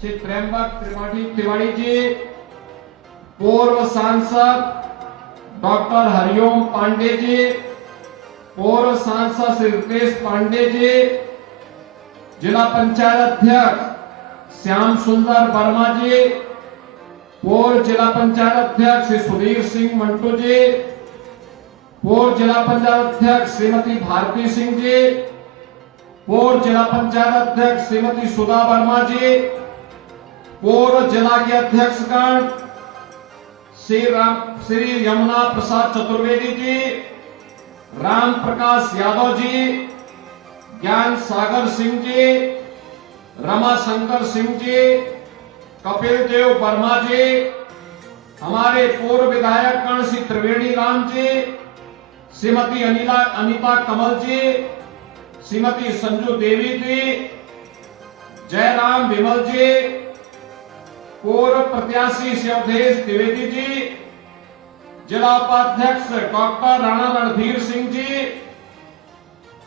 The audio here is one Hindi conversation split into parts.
श्री त्र्यंबक तिवारी जी, पूर्व सांसद डॉक्टर हरिओम पांडे जी, पूर्व सांसद श्री रितेश पांडे जी, जिला पंचायत अध्यक्ष श्याम सुंदर वर्मा जी, पूर्व जिला पंचायत अध्यक्ष श्री सुधीर सिंह मंटू जी, पूर्व जिला पंचायत अध्यक्ष श्रीमती भारती सिंह जी, पूर्व जिला पंचायत अध्यक्ष श्रीमती सुधा वर्मा जी, पूर्व जिला के अध्यक्षगण श्री यमुना प्रसाद चतुर्वेदी जी, राम प्रकाश यादव जी, ज्ञान सागर सिंह जी, रमा शंकर सिंह जी, कपिल देव वर्मा जी, हमारे पूर्व विधायक गण श्री त्रिवेणी राम जी, श्रीमती अनिता कमल जी, श्रीमती संजू देवी जी, जयराम विमल जी, पूर्व प्रत्याशी शिवधेश द्विवेदी जी, जिला उपाध्यक्ष डॉक्टर राणा रणधीर सिंह जी,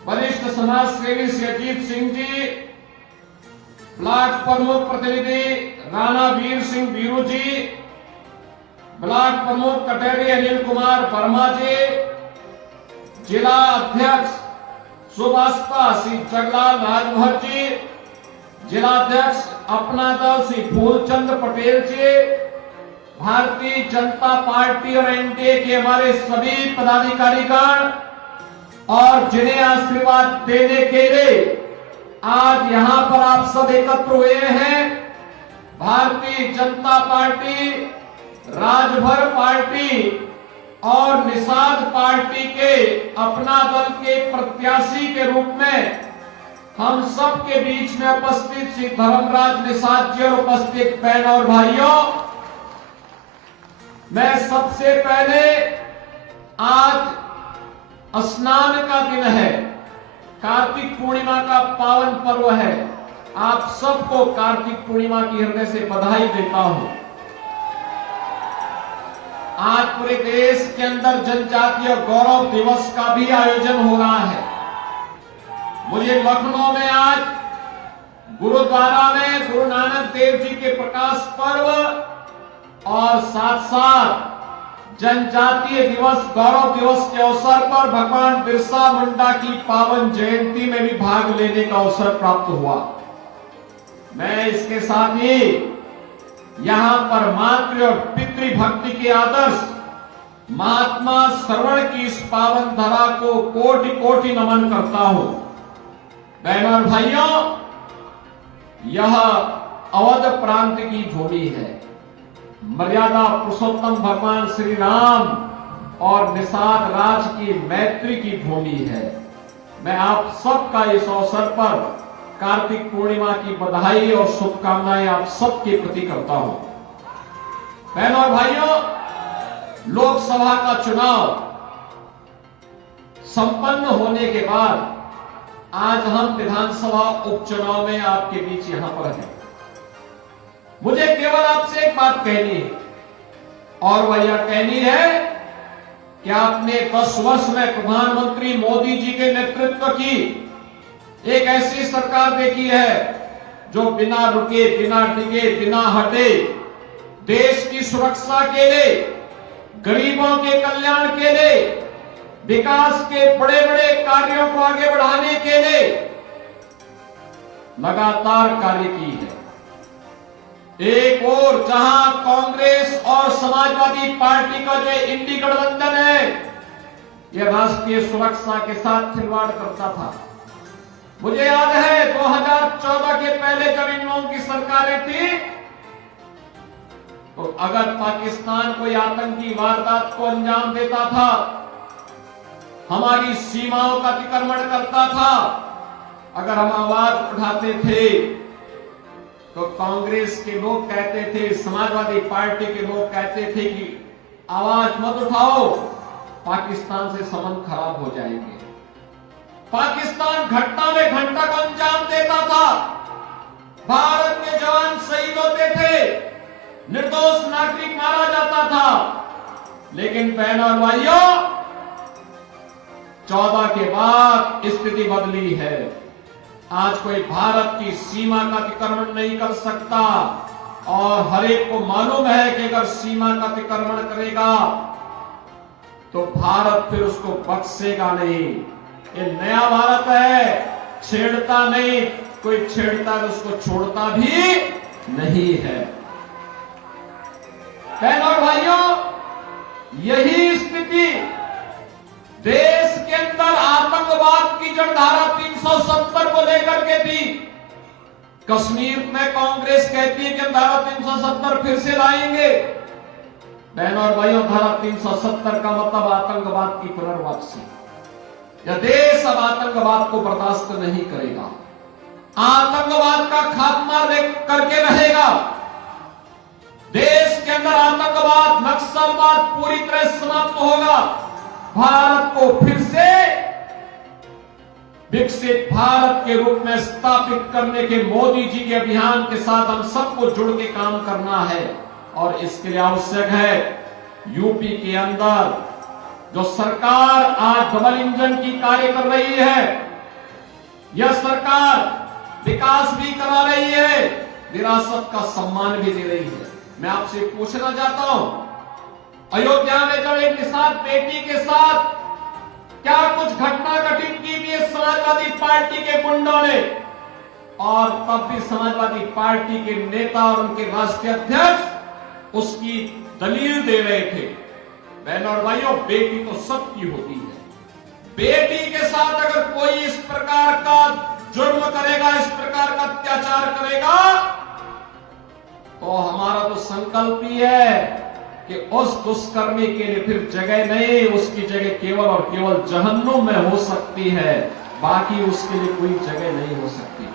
वरिष्ठ समाज सेवी श्री अजीत सिंह जी, ब्लॉक प्रमुख प्रतिनिधि राणा वीर सिंह वीरू जी, ब्लॉक प्रमुख कटेरी अनिल कुमार वर्मा जी, जिला अध्यक्ष सुभाषपा श्री जगलाल राजभर जी, जिला अध्यक्ष अपना दल श्री फूलचंद पटेल जी, भारतीय जनता पार्टी और एनडीए के हमारे सभी पदाधिकारीगण और जिन्हें आशीर्वाद देने के लिए आज यहां पर आप सब एकत्र हुए हैं। भारतीय जनता पार्टी, राजभर पार्टी और निषाद पार्टी के अपना दल के प्रत्याशी के रूप में हम सब के बीच में उपस्थित श्री धर्मराज निषाद जी और उपस्थित बहन और भाइयों, मैं सबसे पहले आज स्नान का दिन है, कार्तिक पूर्णिमा का पावन पर्व है। आप सबको कार्तिक पूर्णिमा की हृदय से बधाई देता हूं। आज पूरे देश के अंदर जनजातीय गौरव दिवस का भी आयोजन हो रहा है। मुझे लखनऊ में आज गुरुद्वारा में गुरु नानक देव जी के प्रकाश पर्व और साथ साथ जनजातीय दिवस गौरव दिवस के अवसर पर भगवान बिरसा मुंडा की पावन जयंती में भी भाग लेने का अवसर प्राप्त हुआ। मैं इसके साथ ही यहां पर मातृ और पितृ भक्ति के आदर्श महात्मा श्रवण की इस पावन धरा को कोटि कोटि नमन करता हूं। बहनों और भाइयों, यह अवध प्रांत की भूमि है। मर्यादा पुरुषोत्तम भगवान श्री राम और निषाद राज की मैत्री की भूमि है। मैं आप सबका इस अवसर पर कार्तिक पूर्णिमा की बधाई और शुभकामनाएं आप सबके प्रति करता हूं। बहनों और भाइयों, लोकसभा का चुनाव संपन्न होने के बाद आज हम विधानसभा उपचुनाव में आपके बीच यहां पर हैं। मुझे केवल आपसे एक बात कहनी है और वह यह कहनी है कि आपने 10 वर्ष में प्रधानमंत्री मोदी जी के नेतृत्व की एक ऐसी सरकार देखी है जो बिना रुके, बिना डिगे, बिना हटे देश की सुरक्षा के लिए, गरीबों के कल्याण के लिए, विकास के बड़े बड़े कार्यों को आगे बढ़ाने के लिए लगातार कार्य की है। एक और जहां कांग्रेस और समाजवादी पार्टी का जो इंडी गठबंधन है, यह राष्ट्रीय सुरक्षा के साथ खिलवाड़ करता था। मुझे याद है 2014 के पहले जब इन लोगों की सरकारें थी, तो अगर पाकिस्तान कोई आतंकी वारदात को अंजाम देता था, हमारी सीमाओं का अतिक्रमण करता था, अगर हम आवाज उठाते थे तो कांग्रेस के लोग कहते थे, समाजवादी पार्टी के लोग कहते थे कि आवाज मत उठाओ, पाकिस्तान से संबंध खराब हो जाएंगे। पाकिस्तान घटना में घंटा को अंजाम देता था, भारत के जवान शहीद होते थे, निर्दोष नागरिक मारा जाता था। लेकिन बहनों और भाइयों, 14 के बाद स्थिति बदली है। आज कोई भारत की सीमा का अतिक्रमण नहीं कर सकता, और हर एक को मालूम है कि अगर सीमा का अतिक्रमण करेगा तो भारत फिर उसको बख्शेगा नहीं। ये नया भारत है, छेड़ता नहीं, कोई छेड़ता है तो उसको छोड़ता भी नहीं है। बहनों और भाइयों, यही स्थिति देश के अंदर आतंकवाद की जड़धारा 370 को लेकर के थी। कश्मीर में कांग्रेस कहती है कि धारा 370 फिर से लाएंगे। बहनों और भाइयों, धारा 370 का मतलब आतंकवाद की पुनर्वापसी। यह देश अब आतंकवाद को बर्दाश्त नहीं करेगा, आतंकवाद का खात्मा करके रहेगा। देश के अंदर आतंकवाद, नक्सलवाद पूरी तरह समाप्त होगा। भारत को फिर से विकसित भारत के रूप में स्थापित करने के मोदी जी के अभियान के साथ हम सबको जुड़ के काम करना है, और इसके लिए आवश्यक है यूपी के अंदर जो सरकार आज डबल इंजन की कार्य कर रही है, यह सरकार विकास भी करा रही है, विरासत का सम्मान भी दे रही है। मैं आपसे पूछना चाहता हूं, अयोध्या में जब एक निषाद बेटी के साथ क्या कुछ घटना घटित की थी समाजवादी पार्टी के गुंडों ने, और तब भी समाजवादी पार्टी के नेता और उनके राष्ट्रीय अध्यक्ष उसकी दलील दे रहे थे। बहनों और भाइयों, बेटी तो सबकी होती है। बेटी के साथ अगर कोई इस प्रकार का जुर्म करेगा, इस प्रकार का अत्याचार करेगा, तो हमारा तो संकल्प ही है कि उस दुष्कर्मी के लिए फिर जगह नहीं, उसकी जगह केवल और केवल जहन्नुम में हो सकती है, बाकी उसके लिए कोई जगह नहीं हो सकती।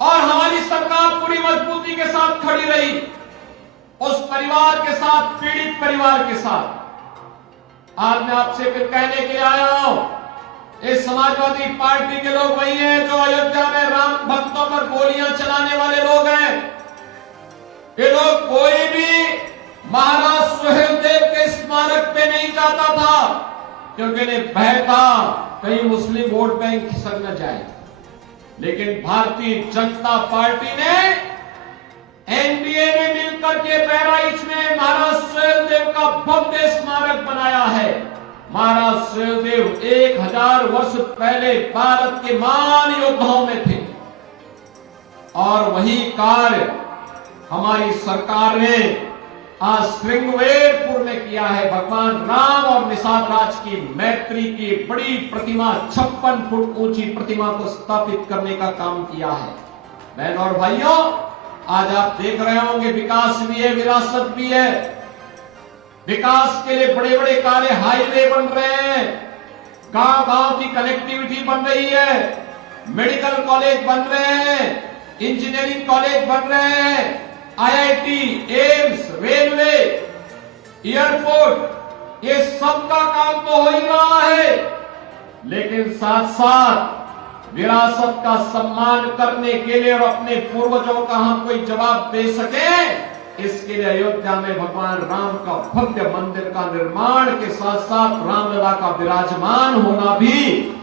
और हमारी सरकार पूरी मजबूती के साथ खड़ी रही उस परिवार के साथ, पीड़ित परिवार के साथ। आज मैं आपसे फिर कहने के लिए आया हूं, इस समाजवादी पार्टी के लोग वही हैं जो अयोध्या में राम भक्तों पर गोलियां चलाने वाले लोग हैं। ये लोग कोई भी महाराज सुहेलदेव के स्मारक पे नहीं जाता था, क्योंकि इन्हें भय था कहीं मुस्लिम वोट बैंक खिसक न जाए। लेकिन भारतीय जनता पार्टी ने एनडीए में मिलकर के बहराइच में महाराज सुहेलदेव का भव्य स्मारक बनाया है। महाराज सुहेलदेव 1000 वर्ष पहले भारत के महान योद्धाओं में थे, और वही कार्य हमारी सरकार ने आज श्रृंगवेरपुर में किया है। भगवान राम और निषाद राज की मैत्री की बड़ी प्रतिमा, 56 फुट ऊंची प्रतिमा को स्थापित करने का काम किया है। बहनों और भाइयों, आज आप देख रहे होंगे विकास भी है, विरासत भी है। विकास के लिए बड़े बड़े कार्य, हाईवे बन रहे हैं, गांव गांव की कनेक्टिविटी बन रही है, मेडिकल कॉलेज बन रहे हैं, इंजीनियरिंग कॉलेज बन रहे हैं, आईआईटी, एम्स, रेलवे, एयरपोर्ट, ये सब का काम तो हो ही रहा है। लेकिन साथ साथ विरासत का सम्मान करने के लिए और अपने पूर्वजों का हम कोई जवाब दे सके, इसके लिए अयोध्या में भगवान राम का भव्य मंदिर का निर्माण के साथ साथ रामलला का विराजमान होना भी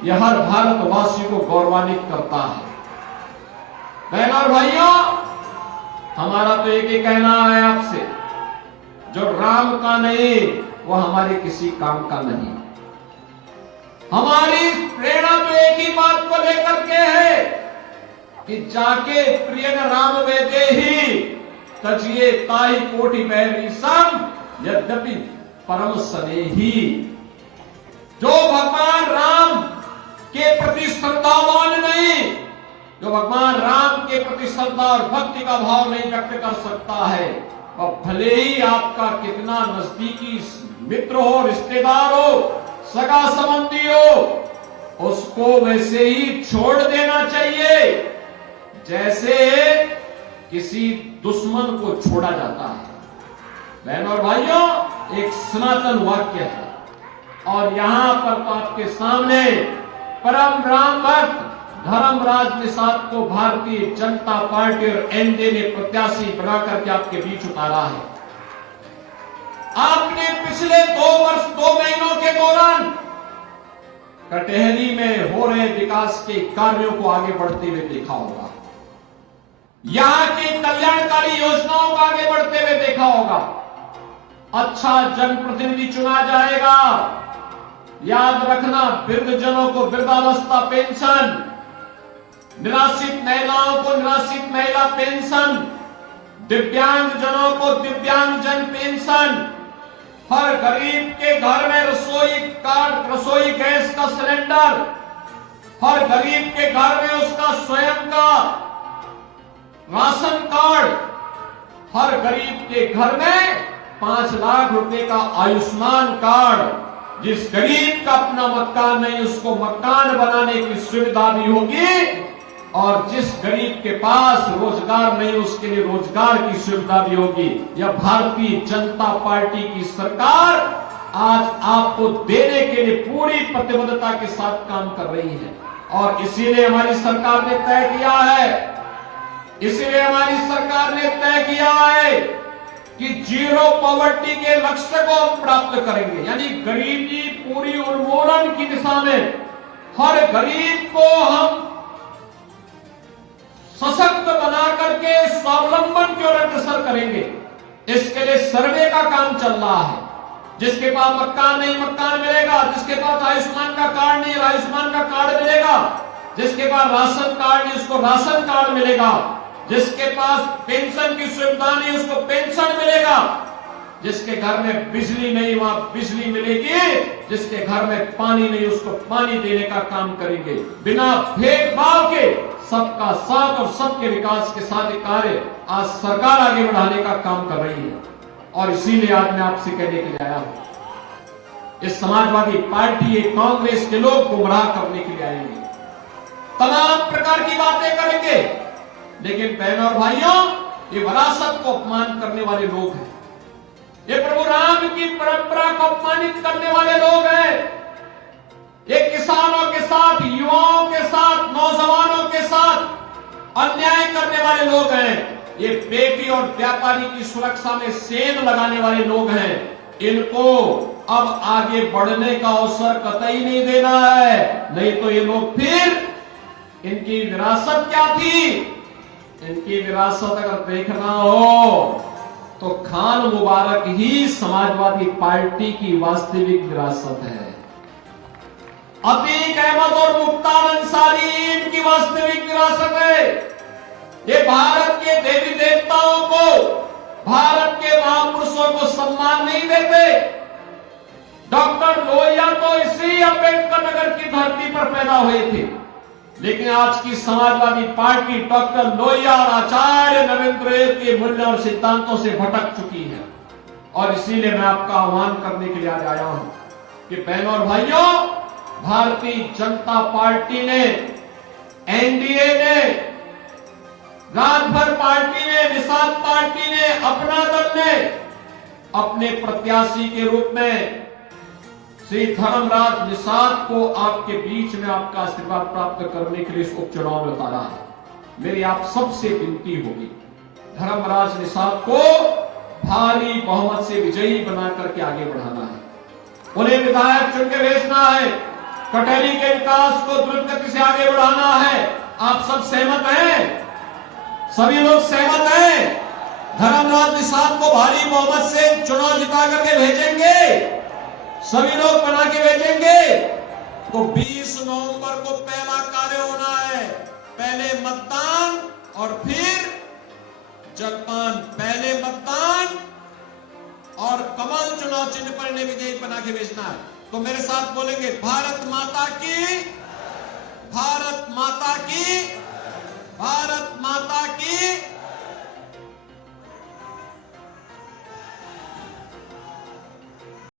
यह हर भारतवासी को गौरवान्वित करता है। बहनों और भाइयों, हमारा तो एक ही कहना है आपसे, जो राम का नहीं वो हमारे किसी काम का नहीं। हमारी प्रेरणा तो एक ही बात को लेकर के है कि जाके प्रिय राम वेदे ही तजिए ताई कोटि बैरी सम यद्यपि परम स्नेही। जो भगवान राम के प्रति श्रद्धावान नहीं, जो भगवान राम के प्रति श्रद्धा और भक्ति का भाव नहीं व्यक्त कर सकता है, और भले ही आपका कितना नजदीकी मित्र हो, रिश्तेदार हो, सगा संबंधी हो, उसको वैसे ही छोड़ देना चाहिए जैसे किसी दुश्मन को छोड़ा जाता है। बहनों और भाइयों, एक सनातन वाक्य है, और यहां पर तो आपके सामने परम राम भक्त धर्मराज निषाद को भारतीय जनता पार्टी और एनडीए ने प्रत्याशी बनाकर के आपके बीच उतारा है। आपने पिछले 2 वर्ष 2 महीनों के दौरान कटहरी में हो रहे विकास के कार्यों को आगे बढ़ते हुए देखा होगा, यहां की कल्याणकारी योजनाओं को आगे बढ़ते हुए देखा होगा। अच्छा जनप्रतिनिधि चुना जाएगा। याद रखना, वृद्धजनों को वृद्धावस्था पेंशन, निराश्रित महिलाओं को निराश्रित महिला पेंशन, दिव्यांग जनों को दिव्यांगजन पेंशन, हर गरीब के घर में रसोई कार्ड, रसोई गैस का सिलेंडर, हर गरीब के घर में उसका स्वयं का राशन कार्ड, हर गरीब के घर में 5 लाख रुपए का आयुष्मान कार्ड। जिस गरीब का अपना मकान नहीं, उसको मकान बनाने की सुविधा भी होगी, और जिस गरीब के पास रोजगार नहीं, उसके लिए रोजगार की सुविधा भी होगी। यह भारतीय जनता पार्टी की सरकार आज आपको देने के लिए पूरी प्रतिबद्धता के साथ काम कर रही है। और इसीलिए हमारी सरकार ने तय किया है, इसीलिए हमारी सरकार ने तय किया है कि जीरो पॉवर्टी के लक्ष्य को हम प्राप्त करेंगे, यानी गरीबी पूरी उन्मूलन की दिशा में हर गरीब को हम सशक्त बना करके स्वावलंबन की ओर अग्रसर करेंगे। इसके लिए सर्वे का काम चल रहा है। जिसके पास मकान नहीं, मकान मिलेगा। जिसके पास आयुष्मान का कार्ड नहीं, आयुष्मान का कार्ड मिलेगा। जिसके पास राशन कार्ड नहीं, उसको राशन कार्ड मिलेगा। जिसके पास पेंशन की सुविधा नहीं, उसको पेंशन मिलेगा। जिसके घर में बिजली नहीं, वहां बिजली मिलेगी। जिसके घर में पानी नहीं, उसको पानी देने का काम करेंगे। बिना भेदभाव के सबका साथ और सबके विकास के साथ ये कार्य आज सरकार आगे बढ़ाने का काम कर रही है। और इसीलिए आज मैं आपसे कहने के लिए आया हूं, इस समाजवादी पार्टी, कांग्रेस के लोग गुमराह करने के लिए आएंगे, तमाम प्रकार की बातें करेंगे, लेकिन बहनों और भाइयों, ये विरासत को अपमान करने वाले लोग हैं। ये प्रभु राम की परंपरा को अपमानित करने वाले लोग हैं। ये किसानों के साथ, युवाओं के साथ, नौजवानों के साथ अन्याय करने वाले लोग हैं। ये बेटी और व्यापारी की सुरक्षा में सेंध लगाने वाले लोग हैं। इनको अब आगे बढ़ने का अवसर कतई नहीं देना है, नहीं तो ये लोग फिर, इनकी विरासत क्या थी? इनकी विरासत अगर देखना हो तो खान मुबारक ही समाजवादी पार्टी की वास्तविक विरासत है। अतीक अहमद और मुख्तार अंसारी इनकी वास्तविक विरासत है। ये भारत के देवी देवताओं को, भारत के महापुरुषों को सम्मान नहीं देते। डॉक्टर लोहिया तो इसी अम्बेडकर नगर की धरती पर पैदा हुए थे, लेकिन आज की समाजवादी पार्टी डॉक्टर लोहिया और आचार्य नरेंद्र के मूल्यों और सिद्धांतों से भटक चुकी है। और इसीलिए मैं आपका आह्वान करने के लिए आज आया हूं कि बहनों और भाइयों, भारतीय जनता पार्टी ने, एनडीए ने, राजभर पार्टी ने, निषाद पार्टी ने, अपना दल ने अपने प्रत्याशी के रूप में श्री धर्मराज निषाद को आपके बीच में आपका आशीर्वाद प्राप्त करने के लिए इस उपचुनाव में उतारा है। मेरी आप सबसे विनती होगी, धर्मराज निषाद को भारी बहुमत से विजयी बना करके आगे बढ़ाना है। उन्हें विधायक चुन के भेजना है। कटहरी के विकास को द्रुत गति से आगे बढ़ाना है। आप सब सहमत हैं? सभी लोग सहमत हैं? धर्मराज निषाद को भारी बहुमत से चुनाव जिता करके भेजेंगे, सभी लोग बना के भेजेंगे। तो 20 नवंबर को पहला कार्य होना है, पहले मतदान और फिर जलपान। पहले मतदान और कमल चुनाव चिन्ह पर इन्हें विजयी बना के भेजना है। तो मेरे साथ बोलेंगे, भारत माता की, भारत माता की, भारत माता की।